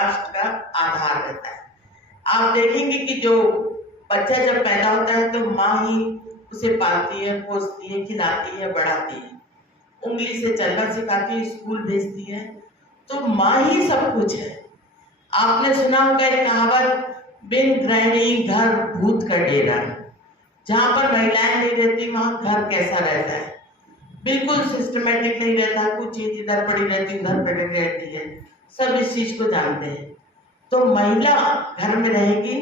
राष्ट्र का आधार रहता है। आप देखेंगे कि जो बच्चा जब पैदा होता है तो माँ ही उसे पालती है, पोसती है, खिलाती है, बढ़ाती है, उंगली से चलना सिखाती है, स्कूल भेजती है, तो माँ ही सब कुछ है। आपने सुना होगा एक कहावत, बिन गृहिणी घर भूत का डेरा। जहाँ पर महिलाएं नहीं रहती वहां घर कैसा रहता है, बिल्कुल सिस्टमेटिक नहीं रहता, कुछ चीज इधर पड़ी रहती उधर पड़ी रहती है, सब इस चीज को जानते हैं। तो महिला घर में रहेगी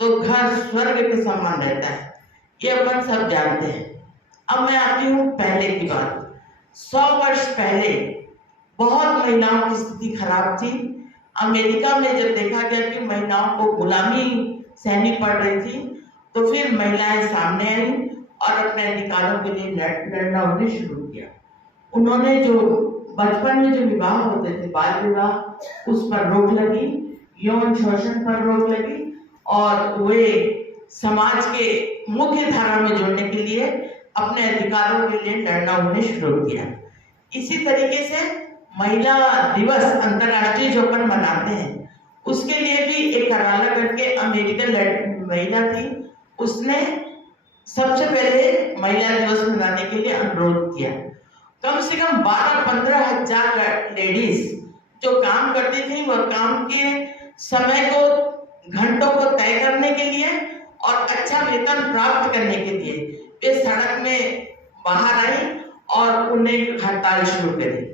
तो घर स्वर्ग के समान रहता है, ये अपन सब जानते हैं। अब मैं आती हूँ पहले की बात। 100 वर्ष पहले बहुत महिलाओं की स्थिति खराब थी। अमेरिका में जब देखा गया कि महिलाओं को गुलामी सहनी पड़ रही थी, तो फिर महिलाएं सामने आई और अपने अधिकारों के लिए लड़ना उन्हें शुरू किया। उन्होंने जो बचपन में जो विवाह होते थे, बाल विवाह, उस पर रोक लगी, यौन शोषण पर रोक लगी, और वे समाज के मुख्य धारा में जोड़ने के लिए अपने अधिकारों के लिए लड़ना उन्हें शुरू किया। इसी तरीके से महिला दिवस अंतर्राष्ट्रीय जो अपन मनाते हैं, उसके लिए भी एक कराला करके अमेरिकन महिला थी, उसने सबसे पहले महिला दिवस मनाने के लिए अनुरोध किया। कम से कम 12-15 हजार लेडीज जो काम करती थी, वह काम के समय को, घंटों को तय करने के लिए और अच्छा वेतन प्राप्त करने के लिए वे सड़क में बाहर आई और उन्हें हड़ताल शुरू करी,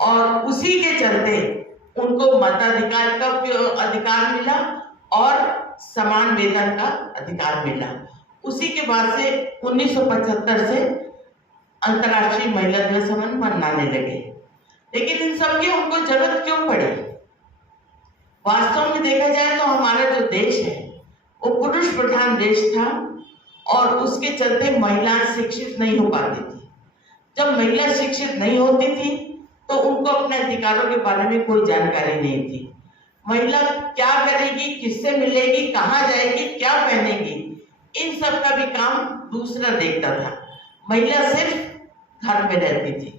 और उसी के चलते उनको मताधिकार का अधिकार मिला और समान वेतन का अधिकार मिला। उसी के बाद से 1975 से अंतर्राष्ट्रीय महिला दिवस हम मनाने लगे। लेकिन इन सब की उनको जरूरत क्यों पड़ी? वास्तव में देखा जाए तो हमारा जो देश है वो पुरुष प्रधान देश था, और उसके चलते महिलाएं शिक्षित नहीं हो पाती थी। जब महिला शिक्षित नहीं होती थी तो उनको अपने अधिकारों के बारे में कोई जानकारी नहीं थी। महिला क्या करेगी, किससे मिलेगी, कहाँ जाएगी, क्या पहनेगी, इन सब का भी काम दूसरा देखता था। महिला सिर्फ घर में रहती थी।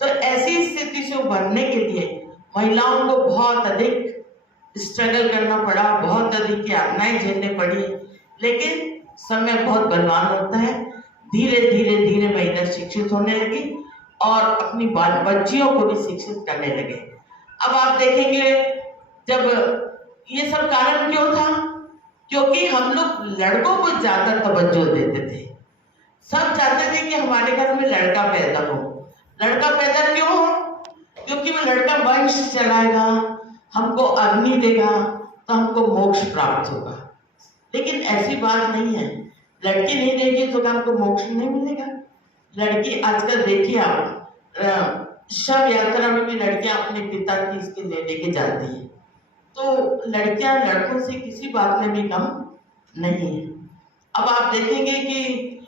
तो ऐसी स्थिति से उभरने के लिए महिलाओं को बहुत अधिक स्ट्रगल करना पड़ा, बहुत अधिक यातनाएं झेलने पड़ी। लेकिन समय बहुत बलवान होता है, धीरे धीरे धीरे महिला शिक्षित होने लगी और अपनी बाल बच्चियों को भी शिक्षित करने लगे। अब आप देखेंगे, जब ये सब कारण क्यों था? क्योंकि हम लोग लड़कों को ज्यादा तवज्जो देते थे। सब चाहते थे कि हमारे घर में लड़का पैदा हो। लड़का पैदा क्यों हो? क्योंकि वो लड़का वंश चलाएगा, हमको अग्नि देगा, तो हमको मोक्ष प्राप्त होगा। लेकिन ऐसी बात नहीं है। लड़की नहीं देगी तो हमको मोक्ष नहीं मिलेगा। लड़की आजकल देखिए आप, शव यात्रा में भी लड़कियां अपने पिता की इसके लेके जाती हैं। तो लड़कियां लड़कों से किसी बात में भी कम नहीं है। अब आप देखेंगे कि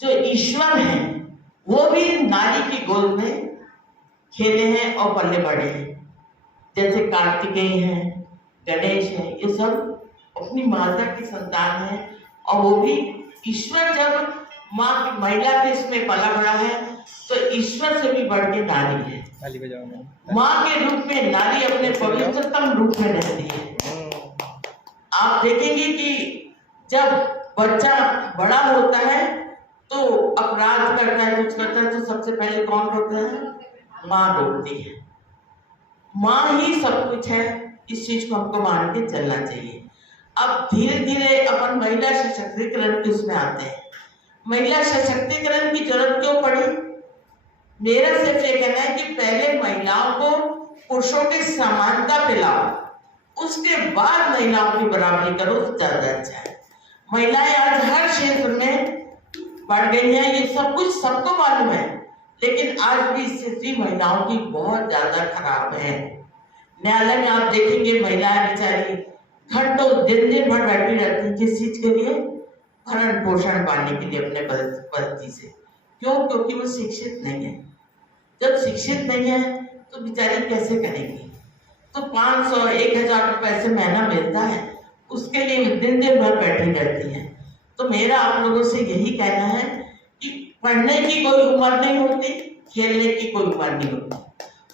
जो ईश्वर है वो भी नारी की गोद में खेले हैं और पले बढ़े हैं। जैसे कार्तिकेय हैं, गणेश हैं, ये सब अपनी माता की संतान है, और वो भी ईश्वर जब माँ महिला के इसमें पला बड़ा है तो ईश्वर से भी बढ़ के नारी है। माँ के रूप में नारी अपने पवित्रतम रूप में रहती है। आप देखेंगे कि जब बच्चा बड़ा होता है तो अपराध करता है, कुछ करता है, तो सबसे पहले कौन रोकता है? माँ रोकती है। माँ ही सब कुछ है, इस चीज को हमको मान के चलना चाहिए। अब धीरे धीरे अपन महिला सशक्तिकरण के उसमें आते हैं। महिला सशक्तिकरण की जरूरत क्यों पड़ी? मेरा सिर्फ ये कहना है कि पहले महिलाओं को पुरुषों की समानता पे लाओ, उसके बाद महिलाओं की बराबरी करो तो ज्यादा अच्छा है। महिलाएं आज हर क्षेत्र में बढ़ गई हैं, ये सब कुछ सबको मालूम है, लेकिन आज भी स्थिति महिलाओं की बहुत ज्यादा खराब है। न्यायालय में आप देखेंगे महिलाएं बेचारी घंटों दिन भर बैठी रहती हैं। किस चीज के लिए? भरण पोषण पाने के लिए अपने पति से। क्यों? क्योंकि वो शिक्षित नहीं है। जब शिक्षित नहीं है तो बेचारी कैसे करेगी? तो 500-1000 रुपए से महीना मिलता है, उसके लिए दिन भर बैठी रहती है। तो मेरा आप लोगों से यही कहना है कि पढ़ने की कोई उम्र नहीं होती, खेलने की कोई उम्र नहीं होती।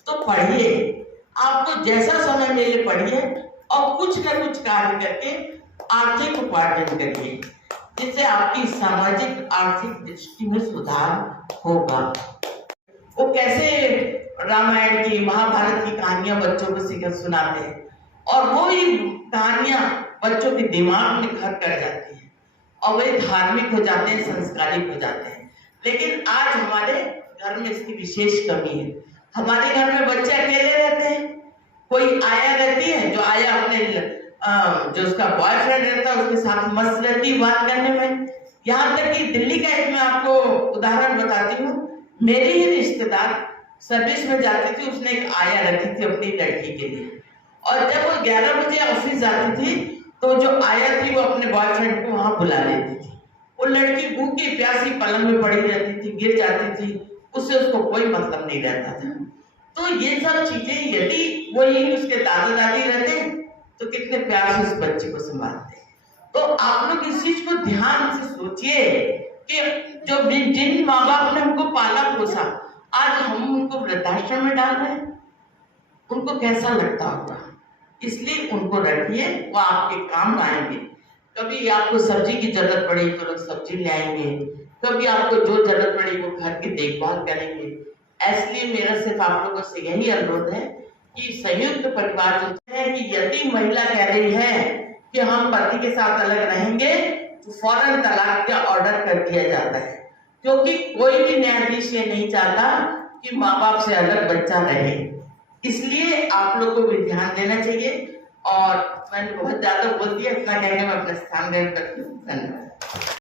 तो पढ़िए, आपको जैसा समय मिले पढ़िए, और कुछ न कुछ कार्य करके आर्थिक उपार्जन करिए, जिससे आपकी सामाजिक आर्थिक दृष्टि में सुधार होगा। वो कैसे रामायण की, महाभारत की कहानियां बच्चों को सीखकर सुनाते हैं और वो ही कहानियां बच्चों के दिमाग में घर कर जाती हैं और वे धार्मिक हो जाते हैं, संस्कारिक हो जाते हैं। लेकिन आज हमारे घर में इसकी विशेष कमी है। हमारे घर में बच्चे अकेले रहते हैं, कोई आया रहती है, जो आया अपने जो उसका बॉयफ्रेंड रहता है उसके साथ मस्त रहती बात करने में। यहाँ तक कि दिल्ली का एक मैं आपको उदाहरण बताती हूँ। मेरी ही रिश्तेदार सर्विस में जाती थी, उसने एक आया रखी थी अपनी लड़की के लिए, और जब वो 11 बजे ऑफिस जाती थी तो जो आया थी वो अपने बॉयफ्रेंड को वहां बुला लेती थी। वो लड़की भूखी प्यासी पलंग में पड़ी रहती थी, गिर जाती थी, उससे उसको कोई मतलब नहीं रहता था। तो ये सब चीजें यदि वही उसके दादा दादी रहते तो कितने प्यार से उस बच्चे को संभालते। तो आप लोग इस चीज को ध्यान से सोचिए कि जो जिन माँ बाप ने हमको पाला पोसा, आज हम उनको वृद्धाश्रम में डाल रहे हैं, उनको कैसा लगता होगा। इसलिए उनको रखिए, वो आपके काम आएंगे। कभी आपको सब्जी की जरूरत पड़ी तो लोग सब्जी ले आएंगे, कभी आपको जो जरूरत पड़ी वो घर की देखभाल करेंगे। इसलिए मेरा सिर्फ आप लोगों से यही अनुरोध है कि संयुक्त परिवार जो है कि यदि महिला कह रही है कि हम पति के साथ अलग रहेंगे तो फौरन तलाक का ऑर्डर कर दिया जाता है, क्योंकि कोई भी न्यायाधीश ये नहीं चाहता कि माँ बाप से अलग बच्चा रहे। इसलिए आप लोग को भी ध्यान देना चाहिए। और मैंने बहुत ज्यादा बोल दिया, इतना कहकर मैं अपना स्थान ग्रहण करती हूँ। धन्यवाद।